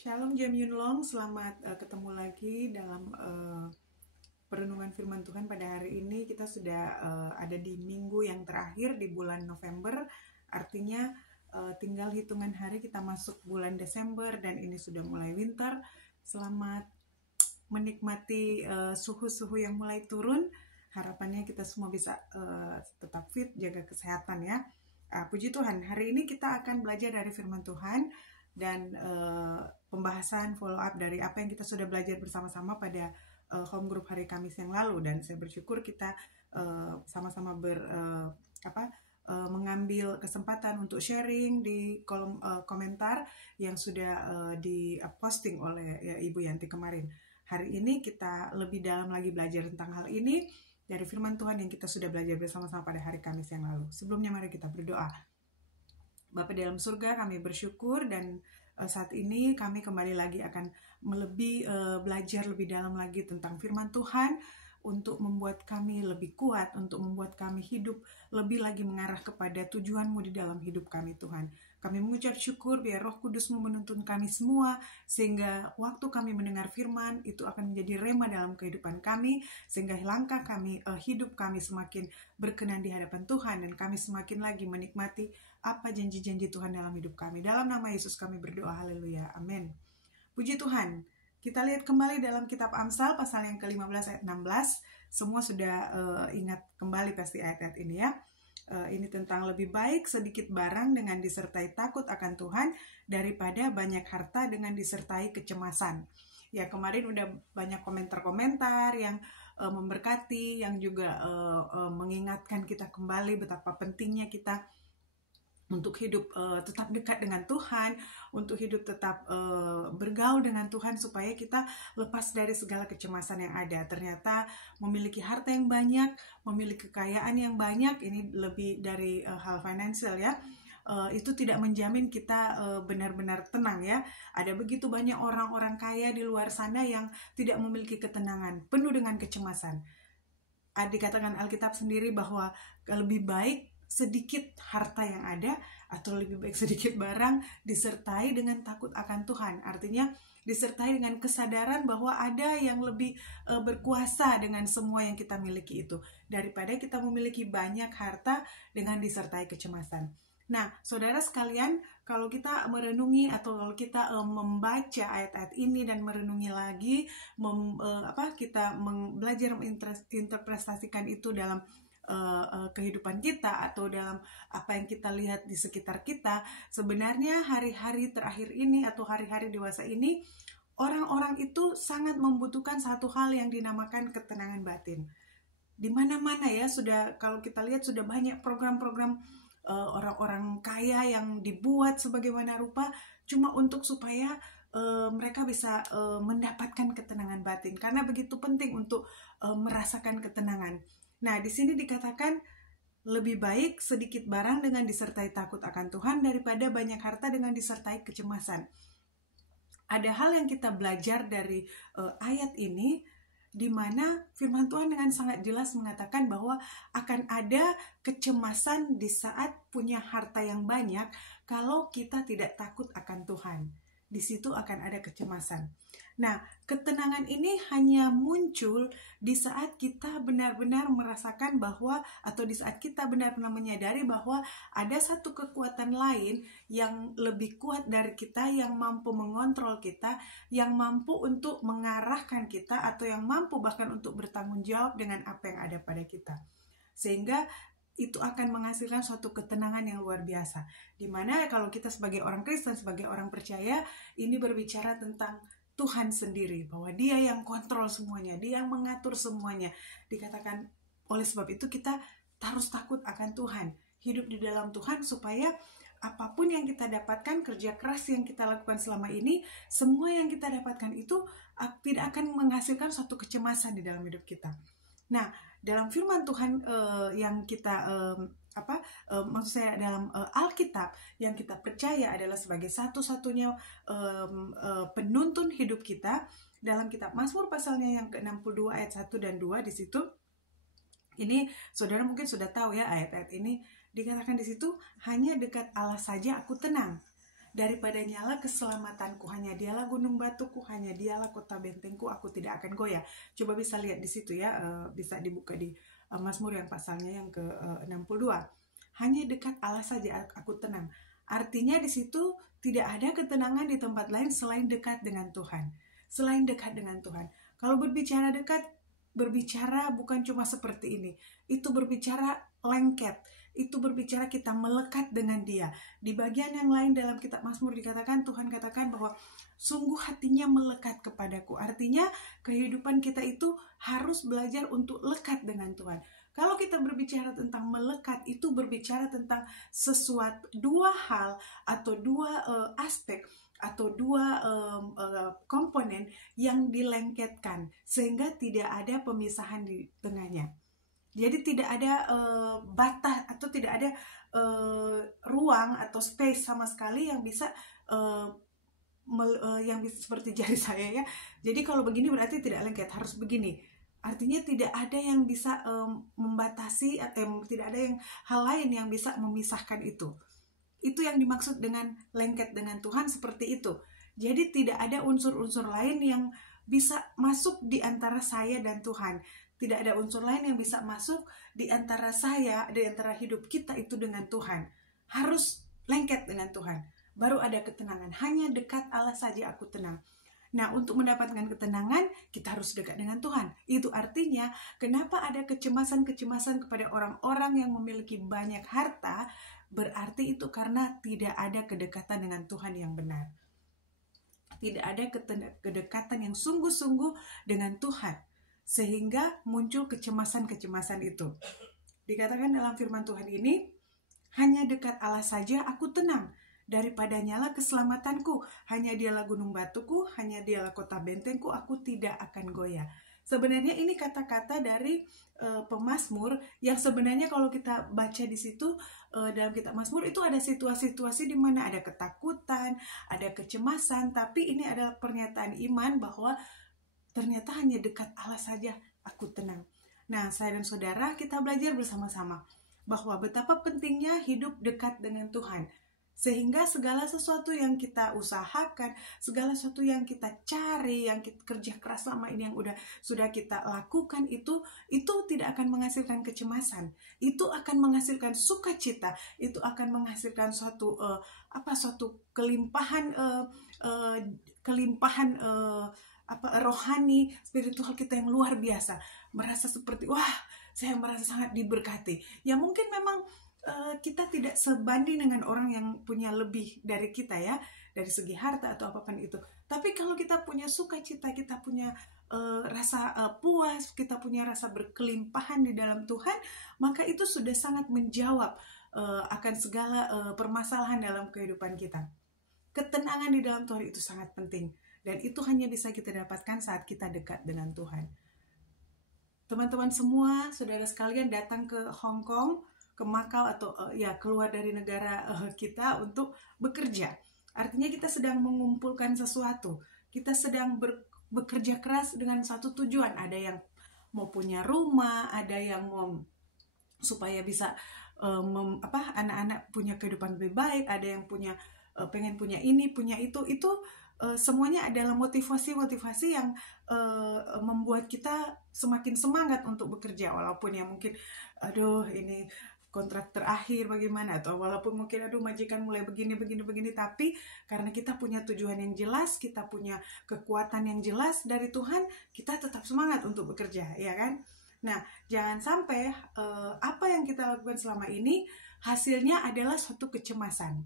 Shalom Jam Yunlong, selamat ketemu lagi dalam perenungan firman Tuhan pada hari ini. Kita sudah ada di minggu yang terakhir di bulan November, artinya tinggal hitungan hari kita masuk bulan Desember dan ini sudah mulai winter. Selamat menikmati suhu-suhu yang mulai turun. Harapannya kita semua bisa tetap fit, jaga kesehatan ya. Puji Tuhan, hari ini kita akan belajar dari firman Tuhan dan pembahasan follow up dari apa yang kita sudah belajar bersama-sama pada home group hari Kamis yang lalu, dan saya bersyukur kita sama-sama mengambil kesempatan untuk sharing di kolom komentar yang sudah di posting oleh Ibu Yanti kemarin. Hari ini kita lebih dalam lagi belajar tentang hal ini dari firman Tuhan yang kita sudah belajar bersama-sama pada hari Kamis yang lalu. Sebelumnya mari kita berdoa. Bapa dalam surga, kami bersyukur dan saat ini kami kembali lagi akan belajar lebih dalam lagi tentang firman Tuhan untuk membuat kami lebih kuat, untuk membuat kami hidup lebih lagi mengarah kepada tujuan-Mu di dalam hidup kami Tuhan. Kami mengucap syukur biar Roh Kudus-Mu menuntun kami semua, sehingga waktu kami mendengar firman itu akan menjadi rema dalam kehidupan kami, sehingga langkah kami, hidup kami semakin berkenan di hadapan Tuhan, dan kami semakin lagi menikmati apa janji-janji Tuhan dalam hidup kami. Dalam nama Yesus kami berdoa, haleluya, amin. Puji Tuhan. Kita lihat kembali dalam kitab Amsal pasal yang ke-15 ayat 16. Semua sudah ingat kembali pasti ayat-ayat ini ya. Ini tentang lebih baik sedikit barang dengan disertai takut akan Tuhan daripada banyak harta dengan disertai kecemasan. Ya, kemarin udah banyak komentar-komentar yang memberkati, yang juga mengingatkan kita kembali betapa pentingnya kita untuk hidup tetap dekat dengan Tuhan, untuk hidup tetap bergaul dengan Tuhan supaya kita lepas dari segala kecemasan yang ada. Ternyata memiliki harta yang banyak, memiliki kekayaan yang banyak, ini lebih dari hal finansial ya. Itu tidak menjamin kita benar-benar tenang ya. Ada begitu banyak orang-orang kaya di luar sana yang tidak memiliki ketenangan, penuh dengan kecemasan. Dikatakan Alkitab sendiri bahwa lebih baik sedikit harta yang ada atau lebih baik sedikit barang disertai dengan takut akan Tuhan. Artinya disertai dengan kesadaran bahwa ada yang lebih berkuasa dengan semua yang kita miliki itu, daripada kita memiliki banyak harta dengan disertai kecemasan. Nah, saudara sekalian, kalau kita merenungi atau kalau kita membaca ayat-ayat ini dan merenungi lagi, kita belajar menginterpretasikan itu dalam kehidupan kita atau dalam apa yang kita lihat di sekitar kita, sebenarnya hari-hari terakhir ini atau hari-hari dewasa ini, orang-orang itu sangat membutuhkan satu hal yang dinamakan ketenangan batin. Di mana-mana ya, kalau kita lihat sudah banyak program-program orang-orang kaya yang dibuat sebagaimana rupa cuma untuk supaya mereka bisa mendapatkan ketenangan batin, karena begitu penting untuk merasakan ketenangan. Nah, di sini dikatakan lebih baik sedikit barang dengan disertai takut akan Tuhan daripada banyak harta dengan disertai kecemasan. Ada hal yang kita belajar dari ayat ini, di mana firman Tuhan dengan sangat jelas mengatakan bahwa akan ada kecemasan di saat punya harta yang banyak kalau kita tidak takut akan Tuhan. Di situ akan ada kecemasan. Nah, ketenangan ini hanya muncul di saat kita benar-benar merasakan bahwa, atau di saat kita benar-benar menyadari bahwa ada satu kekuatan lain yang lebih kuat dari kita, yang mampu mengontrol kita, yang mampu untuk mengarahkan kita, atau yang mampu bahkan untuk bertanggung jawab dengan apa yang ada pada kita. Sehingga itu akan menghasilkan suatu ketenangan yang luar biasa. Dimana kalau kita sebagai orang Kristen, sebagai orang percaya, ini berbicara tentang Tuhan sendiri, bahwa Dia yang kontrol semuanya, Dia yang mengatur semuanya. Dikatakan oleh sebab itu kita harus takut akan Tuhan, hidup di dalam Tuhan, supaya apapun yang kita dapatkan, kerja keras yang kita lakukan selama ini, semua yang kita dapatkan itu tidak akan menghasilkan suatu kecemasan di dalam hidup kita. Nah, dalam firman Tuhan yang kita maksud saya dalam Alkitab yang kita percaya adalah sebagai satu-satunya penuntun hidup kita, dalam kitab Mazmur pasalnya yang ke-62 ayat 1 dan 2, di situ ini saudara mungkin sudah tahu ya, ayat-ayat ini dikatakan di situ, hanya dekat Allah saja aku tenang. Daripada nyala keselamatanku, hanya dialah gunung batuku, hanya dialah kota bentengku, aku tidak akan goyah. Coba bisa lihat di situ ya, bisa dibuka di Mazmur yang pasalnya yang ke-62. Hanya dekat Allah saja aku tenang. Artinya di situ tidak ada ketenangan di tempat lain selain dekat dengan Tuhan. Selain dekat dengan Tuhan. Kalau berbicara dekat, berbicara bukan cuma seperti ini. Itu berbicara lengket. Itu berbicara kita melekat dengan Dia. Di bagian yang lain dalam kitab Mazmur dikatakan, Tuhan katakan bahwa sungguh hatinya melekat kepadaku. Artinya kehidupan kita itu harus belajar untuk lekat dengan Tuhan. Kalau kita berbicara tentang melekat, itu berbicara tentang sesuatu, dua hal atau dua aspek atau dua komponen yang dilengketkan sehingga tidak ada pemisahan di tengahnya. Jadi tidak ada batas atau tidak ada ruang atau space sama sekali yang bisa yang bisa seperti jari saya ya. Jadi kalau begini berarti tidak lengket, harus begini. Artinya tidak ada yang bisa membatasi atau tidak ada yang hal lain yang bisa memisahkan itu. Itu yang dimaksud dengan lengket dengan Tuhan, seperti itu. Jadi tidak ada unsur-unsur lain yang bisa masuk di antara saya dan Tuhan. Tidak ada unsur lain yang bisa masuk di antara saya, di antara hidup kita itu dengan Tuhan. Harus lengket dengan Tuhan. Baru ada ketenangan. Hanya dekat Allah saja aku tenang. Nah, untuk mendapatkan ketenangan, kita harus dekat dengan Tuhan. Itu artinya, kenapa ada kecemasan-kecemasan kepada orang-orang yang memiliki banyak harta, berarti itu karena tidak ada kedekatan dengan Tuhan yang benar. Tidak ada kedekatan yang sungguh-sungguh dengan Tuhan. Sehingga muncul kecemasan-kecemasan itu. Dikatakan dalam firman Tuhan ini, hanya dekat Allah saja aku tenang. Daripada nyala keselamatanku, hanya dialah gunung batuku, hanya dialah kota bentengku, aku tidak akan goyah. Sebenarnya ini kata-kata dari pemazmur yang sebenarnya kalau kita baca di situ dalam kitab Mazmur itu ada situasi-situasi di mana ada ketakutan, ada kecemasan, tapi ini adalah pernyataan iman bahwa ternyata hanya dekat Allah saja aku tenang. Nah, saya dan saudara kita belajar bersama-sama bahwa betapa pentingnya hidup dekat dengan Tuhan. Sehingga segala sesuatu yang kita usahakan, segala sesuatu yang kita cari, yang kita kerja keras selama ini yang sudah kita lakukan itu tidak akan menghasilkan kecemasan. Itu akan menghasilkan sukacita, itu akan menghasilkan suatu kelimpahan rohani, spiritual kita yang luar biasa. Merasa seperti, wah, saya merasa sangat diberkati. Ya mungkin memang kita tidak sebanding dengan orang yang punya lebih dari kita ya, dari segi harta atau apapun itu. Tapi kalau kita punya sukacita, kita punya rasa puas, kita punya rasa berkelimpahan di dalam Tuhan, maka itu sudah sangat menjawab akan segala permasalahan dalam kehidupan kita. Ketenangan di dalam Tuhan itu sangat penting. Dan itu hanya bisa kita dapatkan saat kita dekat dengan Tuhan. Teman-teman semua, saudara sekalian datang ke Hong Kong, ke Macau atau keluar dari negara kita untuk bekerja. Artinya kita sedang mengumpulkan sesuatu. Kita sedang bekerja keras dengan satu tujuan. Ada yang mau punya rumah, ada yang mau supaya bisa anak-anak punya kehidupan lebih baik, ada yang pengen punya ini, punya itu semuanya adalah motivasi-motivasi yang membuat kita semakin semangat untuk bekerja, walaupun ya mungkin aduh ini kontrak terakhir bagaimana, atau walaupun mungkin aduh majikan mulai begini, tapi karena kita punya tujuan yang jelas, kita punya kekuatan yang jelas dari Tuhan, kita tetap semangat untuk bekerja, ya kan? Nah, jangan sampai apa yang kita lakukan selama ini hasilnya adalah suatu kecemasan.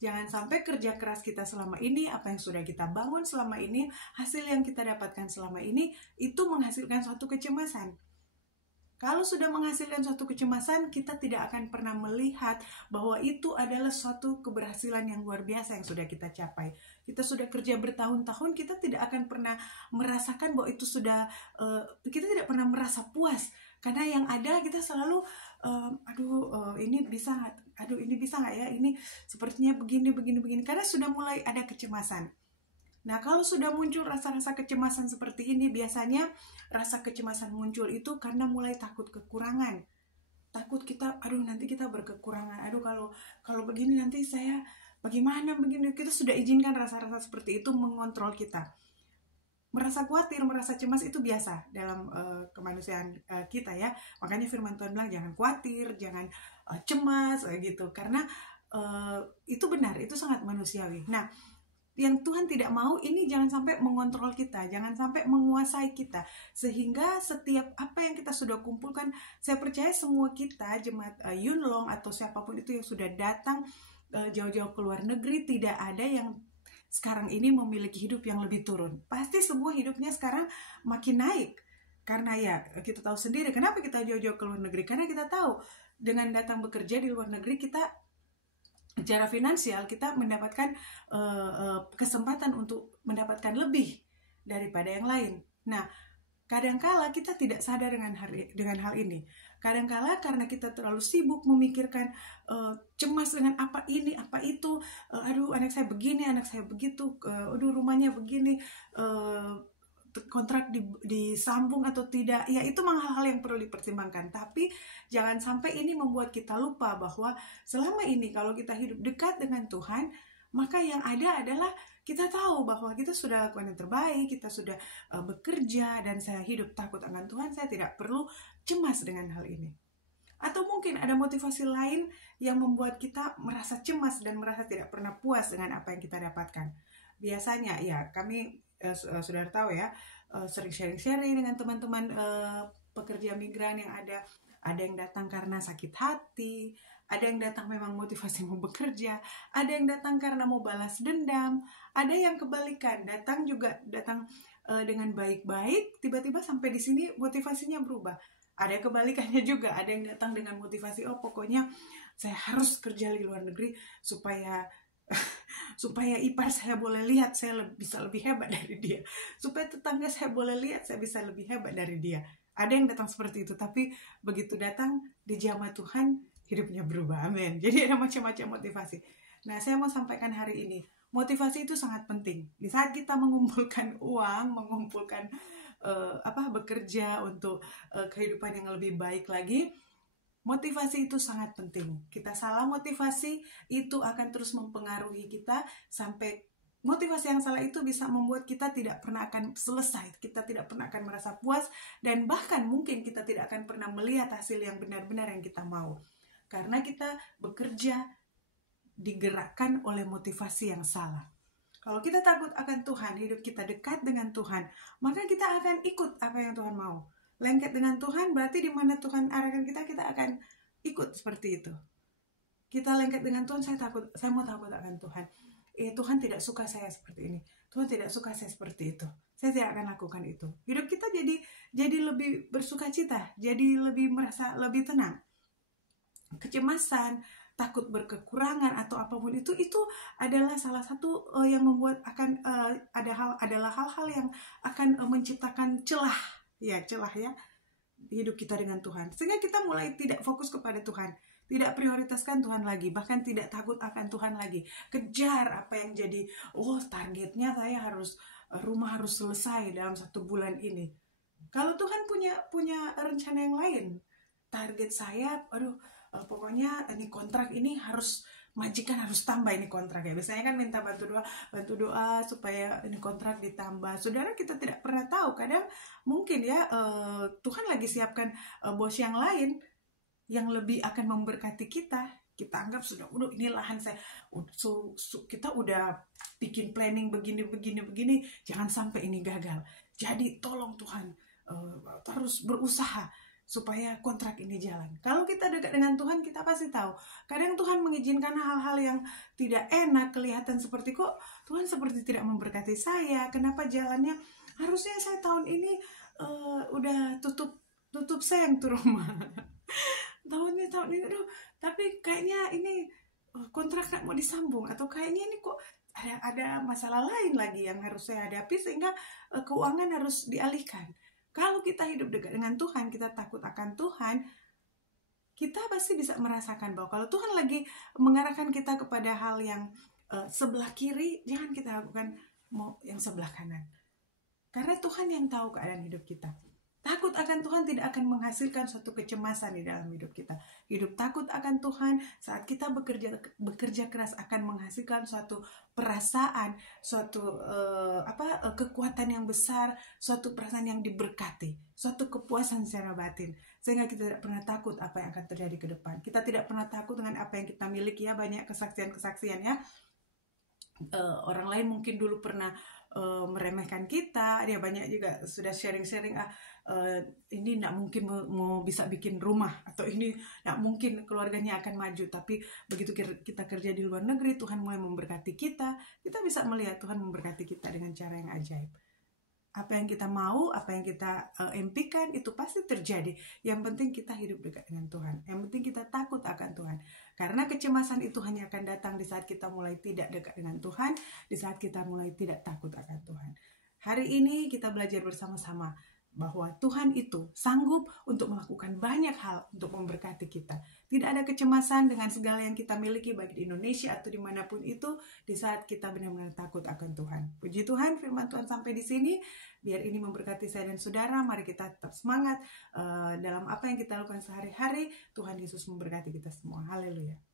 Jangan sampai kerja keras kita selama ini, apa yang sudah kita bangun selama ini, hasil yang kita dapatkan selama ini, itu menghasilkan suatu kecemasan. Kalau sudah menghasilkan suatu kecemasan, kita tidak akan pernah melihat bahwa itu adalah suatu keberhasilan yang luar biasa yang sudah kita capai. Kita sudah kerja bertahun-tahun, kita tidak akan pernah merasakan bahwa itu sudah, kita tidak pernah merasa puas. Karena yang ada kita selalu, ini bisa nggak ya, ini sepertinya begini. Karena sudah mulai ada kecemasan. Nah, kalau sudah muncul rasa-rasa kecemasan seperti ini, biasanya rasa kecemasan muncul itu karena mulai takut kekurangan. Takut kita, nanti kita berkekurangan. Kalau begini nanti saya bagaimana begini, kita sudah izinkan rasa-rasa seperti itu mengontrol kita. Merasa khawatir, merasa cemas itu biasa dalam kemanusiaan kita ya. Makanya firman Tuhan bilang jangan khawatir, jangan cemas gitu. Karena itu benar, itu sangat manusiawi. Nah, yang Tuhan tidak mau ini jangan sampai mengontrol kita, jangan sampai menguasai kita. Sehingga setiap apa yang kita sudah kumpulkan, saya percaya semua kita, jemaat Yunlong atau siapapun itu yang sudah datang jauh-jauh ke luar negeri, tidak ada yang sekarang ini memiliki hidup yang lebih turun. Pasti semua hidupnya sekarang makin naik. Karena ya kita tahu sendiri kenapa kita jauh-jauh ke luar negeri. Karena kita tahu dengan datang bekerja di luar negeri, kita secara finansial kita mendapatkan kesempatan untuk mendapatkan lebih daripada yang lain. Nah, kadangkala kita tidak sadar dengan hal ini. Kadangkala karena kita terlalu sibuk memikirkan cemas dengan apa ini, apa itu, aduh anak saya begini, anak saya begitu, aduh rumahnya begini, kontrak disambung atau tidak. Ya itu memang hal-hal yang perlu dipertimbangkan. Tapi jangan sampai ini membuat kita lupa bahwa selama ini kalau kita hidup dekat dengan Tuhan, maka yang ada adalah kita tahu bahwa kita sudah lakukan yang terbaik, kita sudah bekerja, dan saya hidup takut akan Tuhan, saya tidak perlu cemas dengan hal ini. Atau mungkin ada motivasi lain yang membuat kita merasa cemas dan merasa tidak pernah puas dengan apa yang kita dapatkan. Biasanya ya kami sudah tahu ya, sering sharing-sharing dengan teman-teman pekerja migran yang ada yang datang karena sakit hati, ada yang datang memang motivasi mau bekerja, ada yang datang karena mau balas dendam, ada yang kebalikan, datang dengan baik-baik, tiba-tiba sampai di sini motivasinya berubah. Ada kebalikannya juga, ada yang datang dengan motivasi, oh pokoknya saya harus kerja di luar negeri supaya ipar saya boleh lihat saya bisa lebih hebat dari dia, supaya tetangga saya boleh lihat saya bisa lebih hebat dari dia. Ada yang datang seperti itu, tapi begitu datang di jamah Tuhan, hidupnya berubah. Amin. Jadi ada macam-macam motivasi. Nah, saya mau sampaikan hari ini, motivasi itu sangat penting. Di saat kita mengumpulkan uang, mengumpulkan bekerja untuk kehidupan yang lebih baik lagi, motivasi itu sangat penting. Kita salah motivasi, itu akan terus mempengaruhi kita sampai motivasi yang salah itu bisa membuat kita tidak pernah akan selesai, kita tidak pernah akan merasa puas, dan bahkan mungkin kita tidak akan pernah melihat hasil yang benar-benar yang kita mau. Karena kita bekerja digerakkan oleh motivasi yang salah. Kalau kita takut akan Tuhan, hidup kita dekat dengan Tuhan, maka kita akan ikut apa yang Tuhan mau. Lengket dengan Tuhan berarti di mana Tuhan arahkan kita akan ikut seperti itu. Kita lengket dengan Tuhan, saya mau takut akan Tuhan. Tuhan tidak suka saya seperti ini. Tuhan tidak suka saya seperti itu. Saya tidak akan lakukan itu. Hidup kita jadi lebih bersukacita, jadi lebih merasa lebih tenang. Kecemasan, takut berkekurangan atau apapun itu adalah salah satu yang membuat adalah hal-hal yang akan menciptakan celah ya hidup kita dengan Tuhan, sehingga kita mulai tidak fokus kepada Tuhan, tidak prioritaskan Tuhan lagi, bahkan tidak takut akan Tuhan lagi. Kejar apa yang jadi targetnya, saya rumah harus selesai dalam 1 bulan ini. Kalau Tuhan punya rencana yang lain, target saya pokoknya ini kontrak ini majikan harus tambah ini kontrak ya. Biasanya kan minta bantu doa supaya ini kontrak ditambah. Saudara, kita tidak pernah tahu. Kadang mungkin ya Tuhan lagi siapkan bos yang lain yang lebih akan memberkati kita. Kita anggap sudah ini lahan saya. Kita udah bikin planning begini. Jangan sampai ini gagal. Jadi tolong Tuhan, harus berusaha supaya kontrak ini jalan. Kalau kita dekat dengan Tuhan, kita pasti tahu. Kadang Tuhan mengizinkan hal-hal yang tidak enak, kelihatan seperti kok Tuhan seperti tidak memberkati saya. Kenapa jalannya? Harusnya saya tahun ini udah tutup seng tuh rumah. tahun ini, tapi kayaknya ini kontrak nggak mau disambung, atau kayaknya ini kok ada masalah lain lagi yang harus saya hadapi sehingga keuangan harus dialihkan. Kalau kita hidup dekat dengan Tuhan, kita takut akan Tuhan, kita pasti bisa merasakan bahwa kalau Tuhan lagi mengarahkan kita kepada hal yang sebelah kiri, jangan kita lakukan yang sebelah kanan. Karena Tuhan yang tahu keadaan hidup kita. Takut akan Tuhan tidak akan menghasilkan suatu kecemasan di dalam hidup kita. Hidup takut akan Tuhan saat kita bekerja keras akan menghasilkan suatu perasaan, suatu kekuatan yang besar, suatu perasaan yang diberkati, suatu kepuasan secara batin. Sehingga kita tidak pernah takut apa yang akan terjadi ke depan. Kita tidak pernah takut dengan apa yang kita miliki ya, banyak kesaksian-kesaksian ya. Orang lain mungkin dulu pernah meremehkan kita, dia banyak juga sudah sharing-sharing ini tidak mungkin mau bisa bikin rumah, atau ini tidak mungkin keluarganya akan maju. Tapi begitu kita kerja di luar negeri, Tuhan mulai memberkati kita bisa melihat Tuhan memberkati kita dengan cara yang ajaib. Apa yang kita mau, apa yang kita impikan, itu pasti terjadi. Yang penting kita hidup dekat dengan Tuhan. Yang penting kita takut akan Tuhan. Karena kecemasan itu hanya akan datang di saat kita mulai tidak dekat dengan Tuhan, di saat kita mulai tidak takut akan Tuhan. Hari ini kita belajar bersama-sama bahwa Tuhan itu sanggup untuk melakukan banyak hal untuk memberkati kita. Tidak ada kecemasan dengan segala yang kita miliki, baik di Indonesia atau dimanapun itu, di saat kita benar-benar takut akan Tuhan. Puji Tuhan, firman Tuhan sampai di sini. Biar ini memberkati saya dan saudara. Mari kita tetap semangat dalam apa yang kita lakukan sehari-hari. Tuhan Yesus memberkati kita semua. Haleluya.